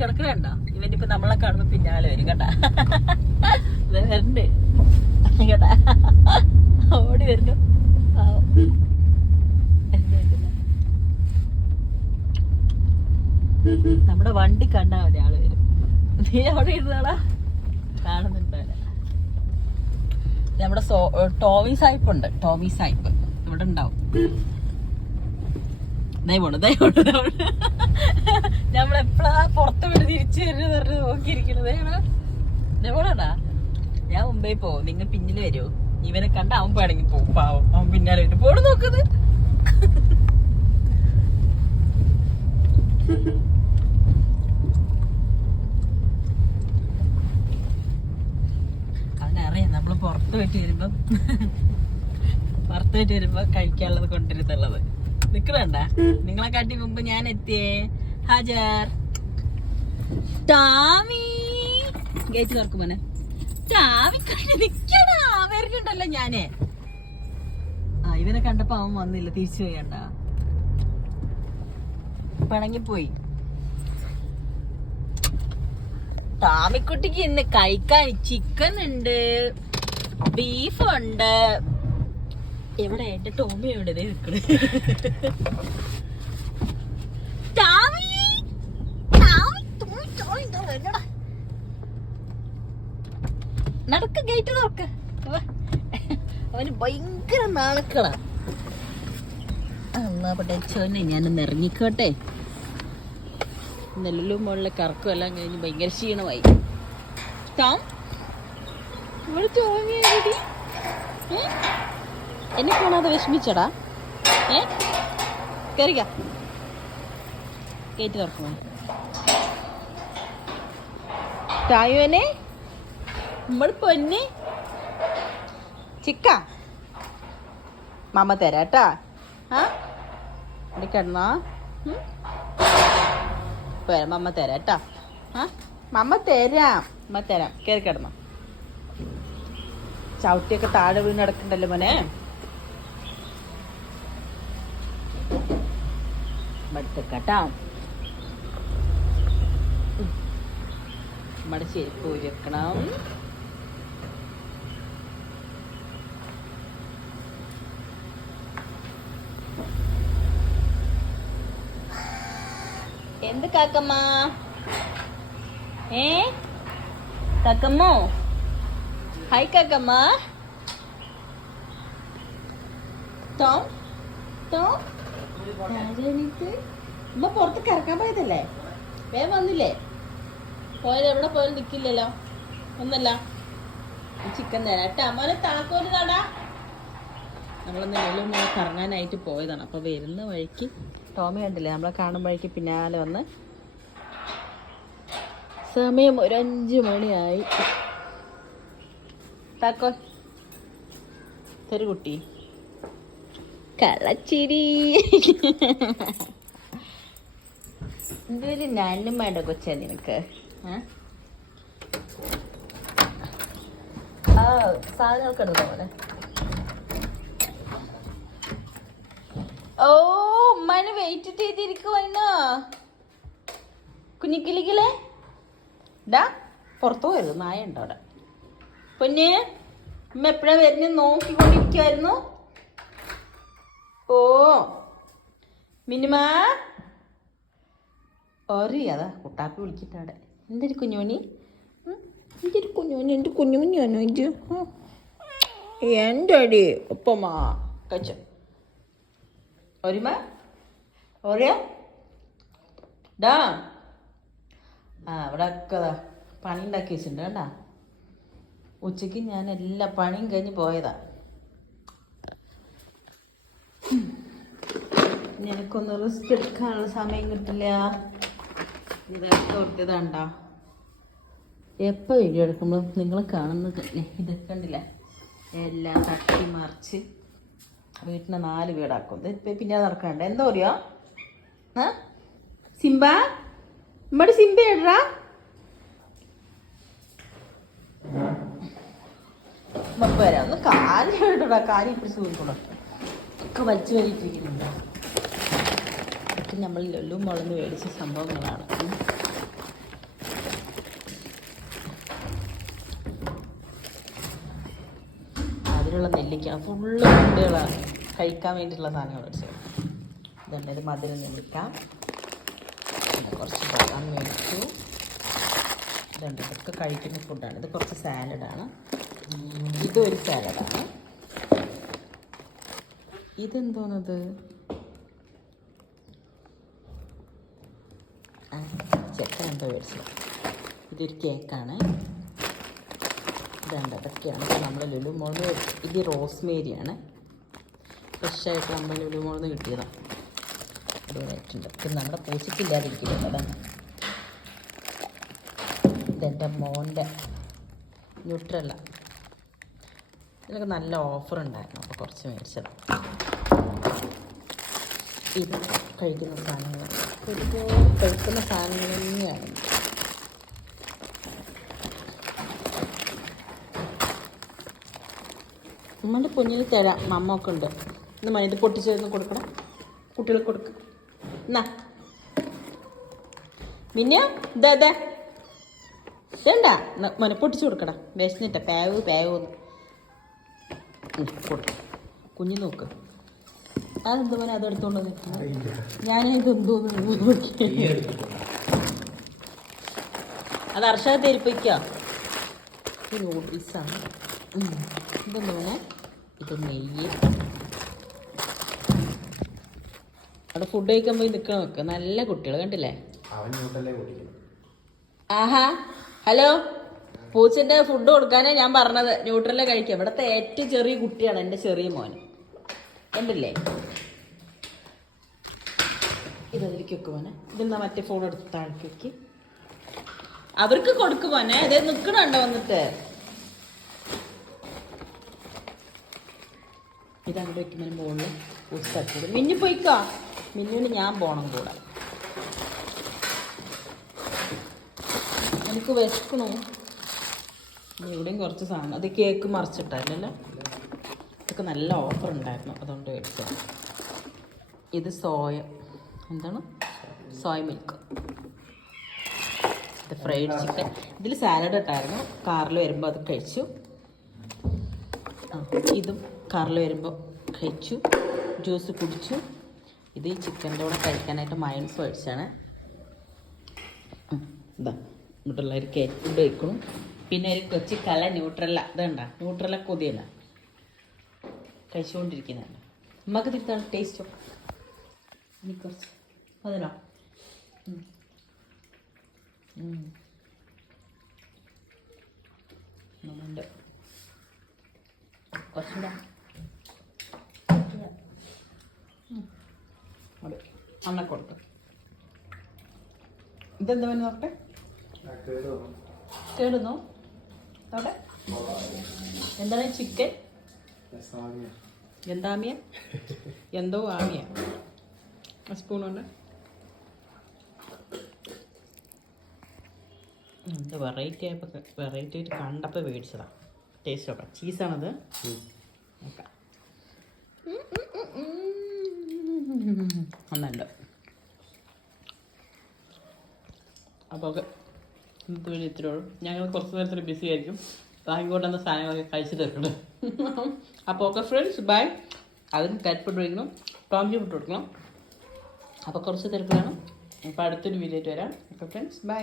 കിടക്കണ്ട ഇവനിപ്പോ നമ്മളെ കാണുമ്പോ പിന്നാലെ വരും കേട്ടാ. വരണ്ട്. കേട്ടാ. ഓടി വരുന്നു? നമ്മുടെ വണ്ടി കണ്ടാ മതി ആൾ വരും. നീ അവിടെ ഇരുന്നാളാ? കാണുന്നുണ്ടല്ലേ നമ്മുടെ ടോമി സായിപ്പ് ഉണ്ട് ടോമി സായിപ്പ്. ഇവിടെ ഉണ്ടാവും. ദയവുണ്ട് ദയവുണ്ട് നമ്മളെപ്പോഴാ പുറത്ത് വിട്ട് തിരിച്ചു വരുന്നത് പറഞ്ഞ് നോക്കിയിരിക്കുന്നത് ദയവോടാ ഞാൻ മുമ്പേ പോവും. നിങ്ങൾ പിന്നിൽ വരുമോ ഇവനെ കണ്ട അവൻ വേണമെങ്കിൽ പോവും. പാവം. അവൻ പിന്നാലെ വരും. പോണ് നോക്കുന്നത് അവനറിയാം നമ്മൾ പുറത്ത് പോയിട്ട് വരുമ്പം പുറത്ത് പോയിട്ട് വരുമ്പോ കഴിക്കാനുള്ളത് കൊണ്ടുവരുന്നുള്ളത്. നിക്കണണ്ട? നിങ്ങളെ കാട്ടി മുമ്പ് ഞാൻ എത്തിയേ. ഹാജർ. ടാമി ഗേറ്റ് തുറക്കും മോനെ. ടാമി നിക്കടാ വരുന്നുണ്ടല്ലോ ഞാൻ. ആ ഇവനെ കണ്ടപ്പോ അവൻ വന്നില്ല തിരിച്ചു പോയണ്ട പിണങ്ങിപ്പോയി. ടാമിക്കുട്ടിക്ക് ഇന്ന് കഴിക്കാൻ ചിക്കൻ ഉണ്ട് ബീഫ് ഉണ്ട്. എവിടെ എന്റെ ടോമി എവിടെ വരുന്നെടാ. നടക്ക് ഗേറ്റ് വാ. അവന് ഭയങ്കര നാണക്കളാ എന്നാ പടച്ചോനെ ഞാനൊന്ന് ഇറങ്ങിക്കോട്ടെ. നെല്ലും മുകളിലെ കറക്കും എല്ലാം കഴിഞ്ഞ് ഭയങ്കര ക്ഷീണമായി. ടോം ഇവിടെ ടോമിയാടി എന്നെ കാണാതെ വിഷമിച്ചടാ. ഏ? കയറിക്ക കയറ്റി തുറക്കുമോ ടായുവനെ നമ്മൾ പൊന്നെ. ചിക്ക. മാമ തരാട്ടാ. ആ? കിടന്നാ. വരാം മമ്മ തരാം കേട്ടാ ആ? മമ്മ തരാം. അമ്മ തരാം. കയറി കിടന്നോ. ചവിട്ടിയൊക്കെ താഴെ വീണ് കിടക്കണ്ടല്ലോ മോനെ. మడతకట. మడిచి పూజ ఎక్కడం ఎందుకు అక్కమ్మా ఏ? కక్కమ్ము హాయ్ కక్కమ్మా Tom? Tom? പുറത്ത് കിറക്കാൻ പോയതല്ലേ? വേഗം വന്നില്ലേ? പോയാലും എവിടെ പോയാലും നിക്കില്ലല്ലോ. ഒന്നല്ല ചിക്കൻ തരാം. കേട്ടോ മോനെ താടാ നമ്മളെന്തായാലും എല്ലാം കറങ്ങാനായിട്ട് പോയതാണ്. അപ്പോൾ വരുന്ന വഴിക്ക് ടോമി കണ്ടില്ലേ? നമ്മളെ കാണുമ്പോഴേക്ക് പിന്നാലെ വന്ന് സമയം ഒരു അഞ്ച് മണിയായി. താക്കോൽ. തരു കുട്ടി. കള്ളച്ചിരി. ഇതൊരു വേണ്ട കൊച്ചാ നിനക്ക്? ആ? സാധനമൊക്കെ എടുത്തോ പോലെ ഓ ഉമ്മാനെ വെയിറ്റ് ചെയ്തിരിക്കുവായിന്നാ കുഞ്ഞിക്കിളിക്കിളെ. ഡാ പുറത്തു പോയത് നായ ഉണ്ടോ അവിടെ പൊന്നെ ഉമ്മ എപ്പോഴാ വരുന്നത് നോക്കിക്കൊണ്ടിരിക്കുമായിരുന്നു ഓ മിനിമ ഓറി അതാ കുട്ടാപ്പി വിളിച്ചിട്ടവിടെ. എന്തൊരു കുഞ്ഞോണി എന്റെ എന്തൊരു കുഞ്ഞോണി എന്റെ കുഞ്ഞുകുഞ്ഞാണോ ഇത്. എന്റെ അടി ഒപ്പമാ കച്ച ഒരുമ ഓരോ ഡാ ആ അവിടെ ഒക്കെ പണി ഉണ്ടാക്കി വെച്ചിട്ടുണ്ട് കേട്ടാ ഉച്ചയ്ക്ക് ഞാൻ എല്ലാ പണിയും കഴിഞ്ഞ് പോയതാ. നിനക്കൊന്ന് റിസ്ക് എടുക്കാനുള്ള സമയം കിട്ടില്ല. ഇതൊക്കെ എപ്പോൾ വീഡിയോ എടുക്കുമ്പോഴും നിങ്ങൾ കാണുന്നത്? ഇതൊക്കെ എല്ലാം തട്ടി മറിച്ച് വീട്ടിനെ നാല് വീടാക്കും. പിന്നെ നടക്കണ്ട. എന്താ പറയാ? ആ സിംബ? നമ്മുടെ സിംബ എടാ വരാം. ഒന്ന് കാലിടാ ഇടടാ കാലിൽ പിടിച്ച് ഒക്കെ വലിച്ചു വലിയിട്ടിരിക്കുന്നുണ്ട് ഒക്കെ നമ്മൾ ലൊല്ലും മുളന്ന് മേടിച്ച സംഭവങ്ങളാണ്. അതിലുള്ള നെല്ലിക്കാണ് ഫുള്ള് ഫുഡുകളാണ് കഴിക്കാൻ വേണ്ടിയിട്ടുള്ള സാധനങ്ങൾ മേടിച്ചത്. ഇതുണ്ട് ഒരു മധുരം പിന്നെ കുറച്ച് ബദാം മേടിച്ചു. ഇതുണ്ട്. ഇതൊക്കെ കഴിക്കുന്ന ഫുഡാണ് ഇത് കുറച്ച് സാലഡാണ് ഇതൊരു സാലഡാണ് ഇതെന്തോന്നത്? ആ ചെക്കൻ എന്തോ മേടിച്ചു ഇതൊരു കേക്കാണ്. ഇതുണ്ട് അതൊക്കെയാണ്. നമ്മൾ ലുലു മോളിൽ ഇത് റോസ്മേരിയാണ്. ഫ്രഷായിട്ട് നമ്മൾ ലുലു മോളിൽ നിന്ന് കിട്ടിയതാണ് അടിപൊളിയായിട്ടുണ്ട്. പിന്നെ നമ്മുടെ പൂച്ചയ്ക്കില്ലാതിരിക്കില്ല അതാണ്. ഇതെന്റെ മോന്റെ ന്യൂട്രല്ല ഇതിനൊക്കെ നല്ല ഓഫർ ഉണ്ടായിരുന്നു അപ്പോൾ കുറച്ച് മേടിച്ചത്. ഇത് കഴിക്കുന്ന സാധനങ്ങൾ. ഒരുപോലെ കഴിക്കുന്ന സാധനങ്ങൾ തന്നെയാണ്. ഉമ്മന്റെ കുഞ്ഞിന് തരാം. മമ്മ ഒക്കെ ഉണ്ട്. ഇന്ന് മണി ഇത് പൊട്ടിച്ചൊന്ന് കൊടുക്കണം. കുട്ടികൾക്ക് കൊടുക്ക. എന്നാ മിന്ന മന പൊട്ടിച്ചു കൊടുക്കടാ. വിശന്നിട്ട. പേവ് പേവ് കൊടുക്കും. കുഞ്ഞു നോക്ക്. അതെന്താ മോനെ അതെടുത്തോണ്ട് നിൽക്കണം ഞാൻ നോക്കി അത് അർഷക തെരിപ്പിക്കോ ഈ നൂഡിൽസാണ് ഇതെന്താ മോനെ? ഇത് നെയ്യ്. അവിടെ ഫുഡ് കഴിക്കാൻ പോയി നിൽക്കണം നോക്ക്. നല്ല കുട്ടികൾ കണ്ടില്ലേ? ആഹാ. ഹലോ. പൂച്ചന്റെ ഫുഡ് കൊടുക്കാനേ ഞാൻ പറഞ്ഞത്. ന്യൂട്രലെ കഴിക്കാം. ഇവിടുത്തെ ഏറ്റവും ചെറിയ കുട്ടിയാണ് എന്റെ ചെറിയ മോൻ. കണ്ടില്ലേ? ഇതതിലേക്ക് വെക്കുവാനെ ഇതെന്നാ മറ്റേ ഫോൺ എടുത്ത് താഴേക്ക് വെക്ക്. അവർക്ക് കൊടുക്കുവാനെ അതെ ഇതേ നിൽക്കണുണ്ടോ വന്നിട്ട്. ഇതങ്ങോട്ട് വെക്കുമ്പോൾ മുകളിൽ പൂച്ച തട്ടത് മിന്നി പോയിക്കോ. മിന്നിന് ഞാൻ പോണം കൂടെ. എനിക്ക് വിശക്കണു. ഇവിടെയും കുറച്ച് സാധനം. അത് കേക്ക് മറിച്ചിട്ടല്ലോ ഇതൊക്കെ നല്ല ഓഫർ ഉണ്ടായിരുന്നു. അതുകൊണ്ട് മേടിച്ചത് ഇത് സോയ എന്താണ്? സോയ മിൽക്ക് ഇത് ഫ്രൈഡ് ചിക്കൻ ഇതിൽ സാലഡ് ഇട്ടായിരുന്നു. കാറിൽ വരുമ്പോൾ അത് കഴിച്ചു. ഇതും കാറിൽ വരുമ്പോൾ കഴിച്ചു. ജ്യൂസ് കുടിച്ചു. ഇത് ഈ ചിക്കന്റെ കൂടെ കഴിക്കാനായിട്ട് മയൺസ് ഒഴിച്ചാണ് ഇതാ. ഇങ്ങോട്ടുള്ള ഒരു കേക്ക് ഫുഡ് കഴിക്കണം പിന്നെ ഒരു കൊച്ചി കല ന്യൂട്രല്ല ഇതുണ്ട? ന്യൂട്രല കൊതിയല്ല. കഴിച്ചുകൊണ്ടിരിക്കുന്നുണ്ട് നമുക്ക് തിരുത്താണ് ടേസ്റ്റ് ഇനി കുറച്ച്. അതിനോ. ഉണ്ട് കുറച്ചുകൂടെ. അതെ ഇതെന്താ വേണം നോക്കട്ടെ കേടുന്നു അവിടെ? എന്താണ് ചിക്കൻ എന്താമിയ? എന്തോ ആമിയ. സ്പൂൺ ഒന്ന് എന്ത് വെറൈറ്റി ആയപ്പോൾ വെറൈറ്റി ആയിട്ട് കണ്ടപ്പോൾ മേടിച്ചതാ. ടേസ്റ്റ് നോക്കാം. ചീസാണത് നോക്കാം. ഒന്നുണ്ട്. അപ്പോൾ ഓക്കെ ഇന്നത്തെ വീഡിയോ ഇത്രയേ ഉള്ളൂ. ഞങ്ങൾ കുറച്ച് നേരത്തിന് ബിസി ആയിരിക്കും. വാങ്ങിക്കൊണ്ടുവന്ന സാധനങ്ങളൊക്കെ കഴിച്ചു തീർക്കണം അപ്പോൾ ഓക്കെ ഫ്രണ്ട്സ് ബൈ അതിന് കരിപ്പിട്ട് വയ്ക്കണം ടോംജി ഫുഡ് കൊടുക്കണം. അപ്പോൾ കുറച്ച് തിരക്കിലാണ് അപ്പോൾ അടുത്തൊരു വീഡിയോ ആയിട്ട് വരാം. Okay friends bye